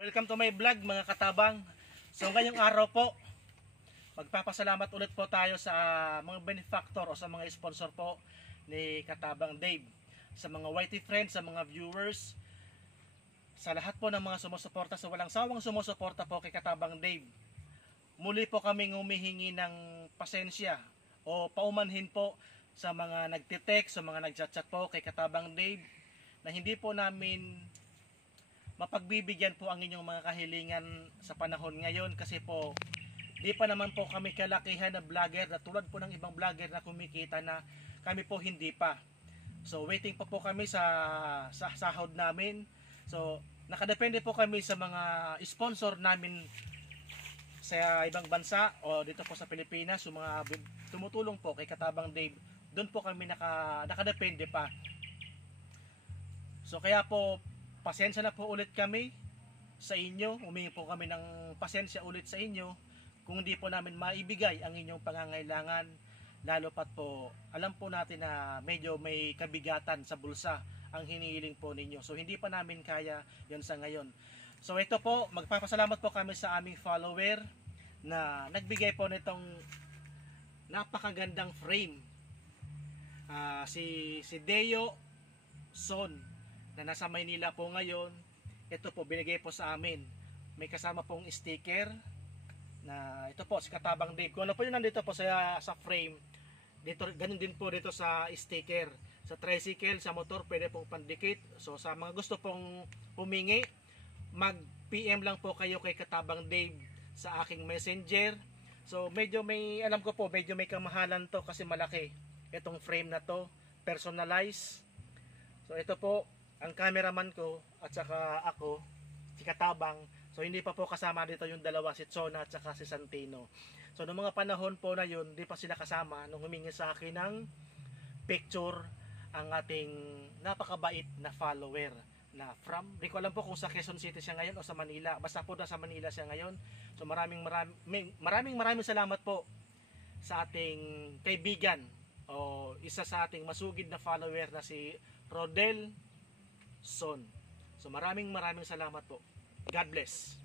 Welcome to my vlog mga katabang. So ngayong araw po, magpapasalamat ulit po tayo sa mga benefactor o sa mga sponsor po ni Katabang Dave. Sa mga YT friends, sa mga viewers, sa lahat po ng mga sumusuporta, sa walang sawang sumusuporta po kay Katabang Dave. Muli po kaming humihingi ng pasensya o paumanhin po sa mga nagtitext, sa mga nagchat-chat po kay Katabang Dave na hindi po namin mapagbibigyan po ang inyong mga kahilingan sa panahon ngayon kasi po di pa naman po kami kalakihan na vlogger na tulad po ng ibang vlogger na kumikita na kami po hindi pa. So waiting pa po kami sa sahod namin. So nakadepende po kami sa mga sponsor namin sa ibang bansa o dito po sa Pilipinas, yung mga tumutulong po kay Katabang Dave. Doon po kami nakadepende pa. So kaya po pasensya na po ulit kami sa inyo. Humingi po kami ng pasensya ulit sa inyo kung hindi po namin maibigay ang inyong pangangailangan, lalo pat po alam po natin na medyo may kabigatan sa bulsa ang hinihiling po ninyo. So hindi pa namin kaya yon sa ngayon. So ito po, magpapasalamat po kami sa aming follower na nagbigay po nitong napakagandang frame. Si Deo Son na nasa Maynila po ngayon. Ito po binigay po sa amin, may kasama pong sticker na ito po si Katabang Dave. Kung ano po yung nandito po sa frame dito, ganun din po dito sa sticker. Sa tricycle, sa motor pwede pong pandikit. So sa mga gusto pong humingi, mag PM lang po kayo kay Katabang Dave sa aking messenger. So medyo may, alam ko po medyo may kamahalan to kasi malaki itong frame na to, personalized. So ito po ang cameraman ko at saka ako, si Katabang. So hindi pa po kasama dito yung dalawa, si Chona at saka si Santino. So noong mga panahon po na yun, hindi pa sila kasama nung humingi sa akin ng picture ang ating napakabait na follower na from, di ko alam po kung sa Quezon City siya ngayon o sa Manila. Basta po nasa Manila siya ngayon. So maraming salamat po sa ating kaibigan o isa sa ating masugid na follower na si Rodel Son. So maraming salamat po. God bless.